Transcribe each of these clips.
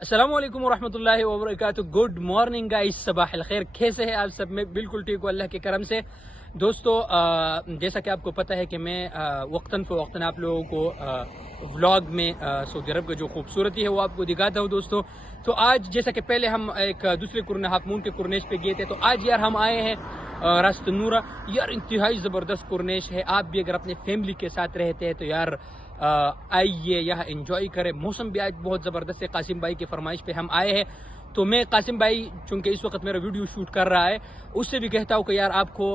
अस्सलाम वालेकुम वरहमतुल्लाहि वबरकातुहू। गुड मॉर्निंग गाइस, सबाह अल खैर। कैसे हैं आप सब? में बिल्कुल ठीक हूँ अल्लाह के करम से। दोस्तों, जैसा कि आपको पता है कि मैं वक्तन फ़वक्तन आप लोगों को व्लॉग में सऊदी अरब की जो खूबसूरती है वो आपको दिखाता हूँ दोस्तों। तो आज जैसा कि पहले हम एक दूसरे कुरने हाफ मून के कुरनेश पे गए थे, तो आज यार हम आए हैं रास तनूरा। यार इंतहाई ज़बरदस्त कुरनेश है। आप भी अगर अपने फैमिली के साथ रहते हैं तो यार आइए यहाँ एंजॉय करें। मौसम भी आज बहुत ज़बरदस्त है। कासिम भाई की फरमाइश पे हम आए हैं, तो मैं कासिम भाई चूँकि इस वक्त मेरा वीडियो शूट कर रहा है, उससे भी कहता हूँ कि यार आपको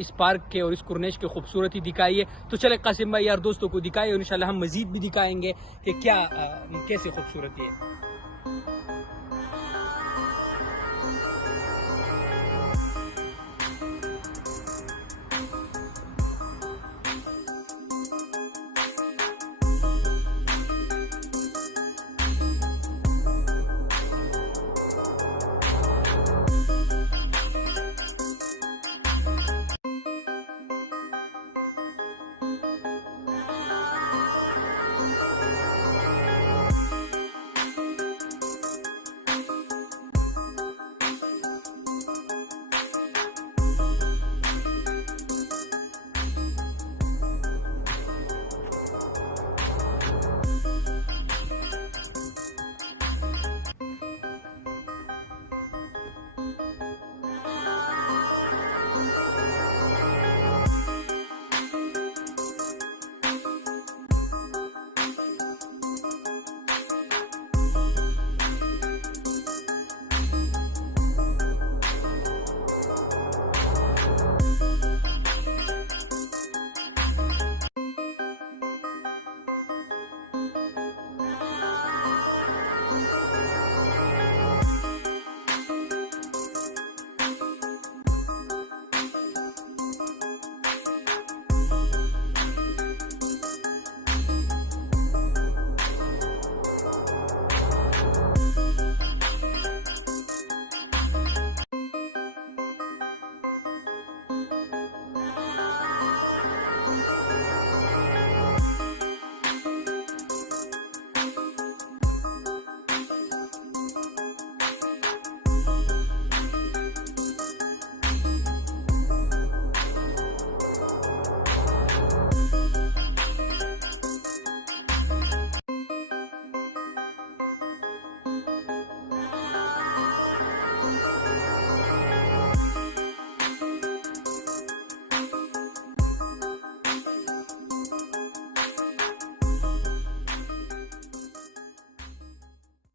इस पार्क के और इस कुरनेश की खूबसूरती दिखाइए। तो चले कासिम भाई यार दोस्तों को दिखाइए, और इंशाल्लाह हम मज़ीद भी दिखाएंगे कि क्या कैसी खूबसूरती है।